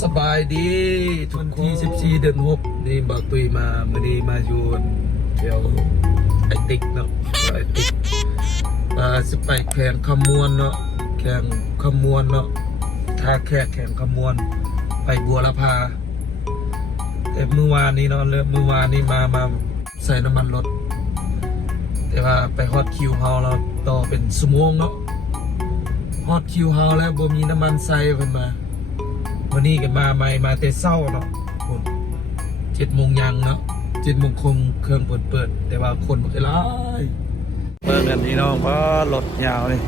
สบายดีทุกที่14เดือน6นี่บ่าวตุยมามื้อนี้มาอยู่แถวไอติกเนาะไอติกสิไปแข่งขมวนเนาะแข่งขมวนเนาะท่าแข่งขมวนไปบัวละพาแต่เมื่อวานนี้เนาะเมื่อวานนี้มาใส่น้ำมันรถแต่ว่าไปฮอตคิวเฮาเราต่อเป็นชั่วโมงเนาะฮอตคิวเฮาแล้วบ่มีน้ำมันใส่เพิ่นมาวันนี้กันมาใหม่มาแต่เศร้าเนาะคน7 โมงยังเนาะ7 โมงคงเครื่องเปิดแต่ว่าคนบ่ได้หลายเบิ่งกันพี่น้องเพราะรถยาวนี่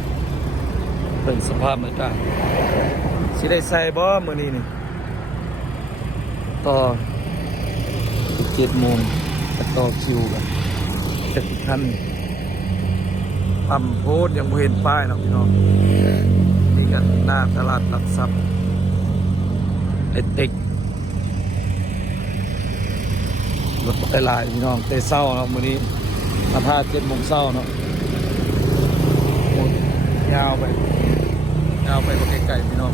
เบิ่งสภาพเหมือนกันสิได้ใส่บ่มื้อนี้นี่ต่อ7 โมงต่อคิวกันแต่ท่านปั๊มโพสยังบ่เห็นป้ายเนาะพี่น้องนี่กันหน้าตลาดหลักทรัพย์ไอติกรถไปลายพี่น้องเตะเศร้าเนาะมื้อนี้มาพา7 โมงเช้าเนาะยาวไปบ่ไกลๆพี่น้อง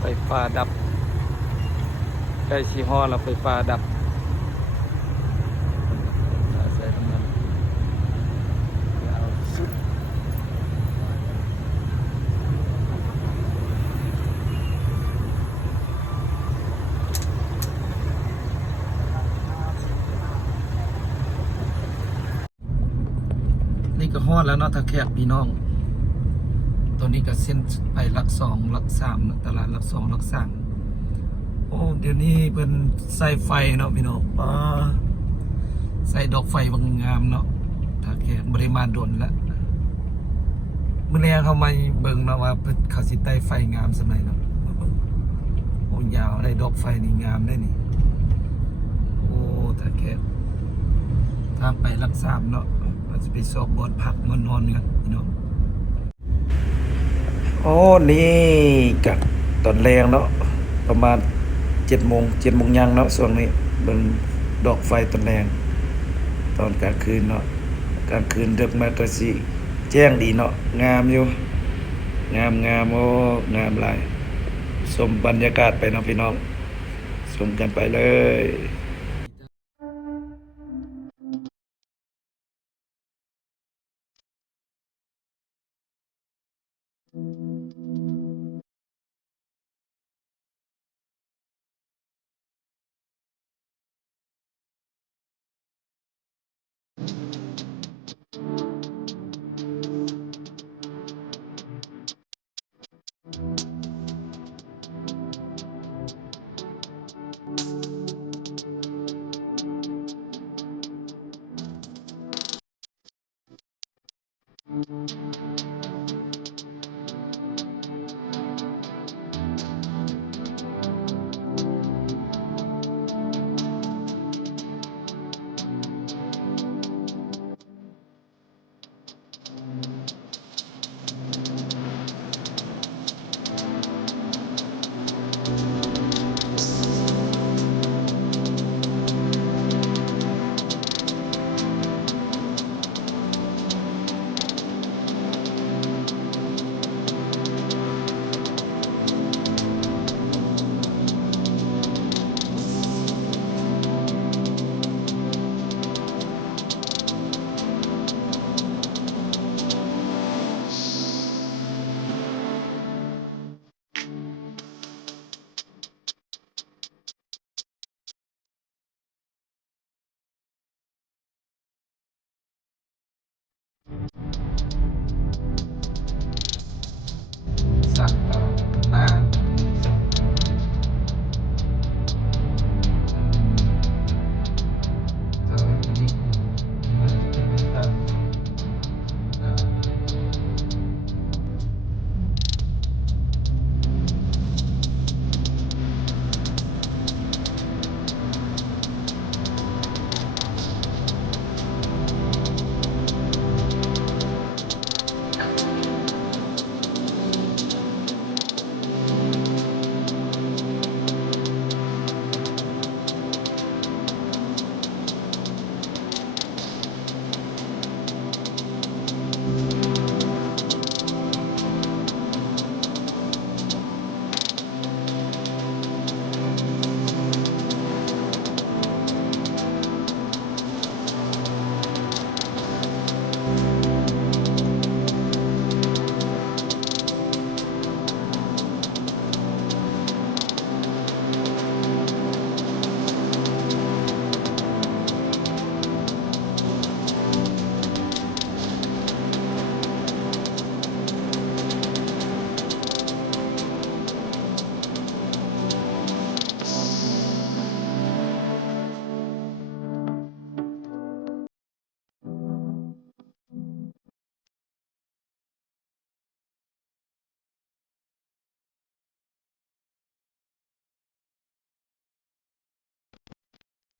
ไฟฟ้าดับใกล้สิฮอดแล้วไฟฟ้าดับใส่น้ำมันยาวสุดนี่ก็ฮอดแล้วเนาะถ้าแคบพี่น้องตอนนี้ก็เส้นไปหลัก2หลัก3ตลาดหลัก2หลัก3โอ้เดี๋ยวนี้เป็นใส่ไฟเนาะพี่น้องใส่ดอกไฟบางงามเนาะถ้าแค่บริมาณดนแล้วเมื่อแรกเขามาเบิ่งเนาะว่าเขาสิใต้ไฟงามสมัยเนาะโอ้ยาวได้ดอกไฟนี่งามได้นี่โอ้ถ้าแค่ทางไปหลัก3เนาะเราจะไปสอบบอดพักมานอนกันพี่น้องโอ้นี่กับตอนแรงเนาะประมาณ7 โมงยังเนาะช่วงนี้เบิ่งดอกไฟตอนแรงตอนกลางคืนเนาะกลางคืนดึกมาก็สิแจ้งดีเนาะงามอยู่งามโอ้งามหลายชมบรรยากาศไปเนาะพี่น้องชมกันไปเลย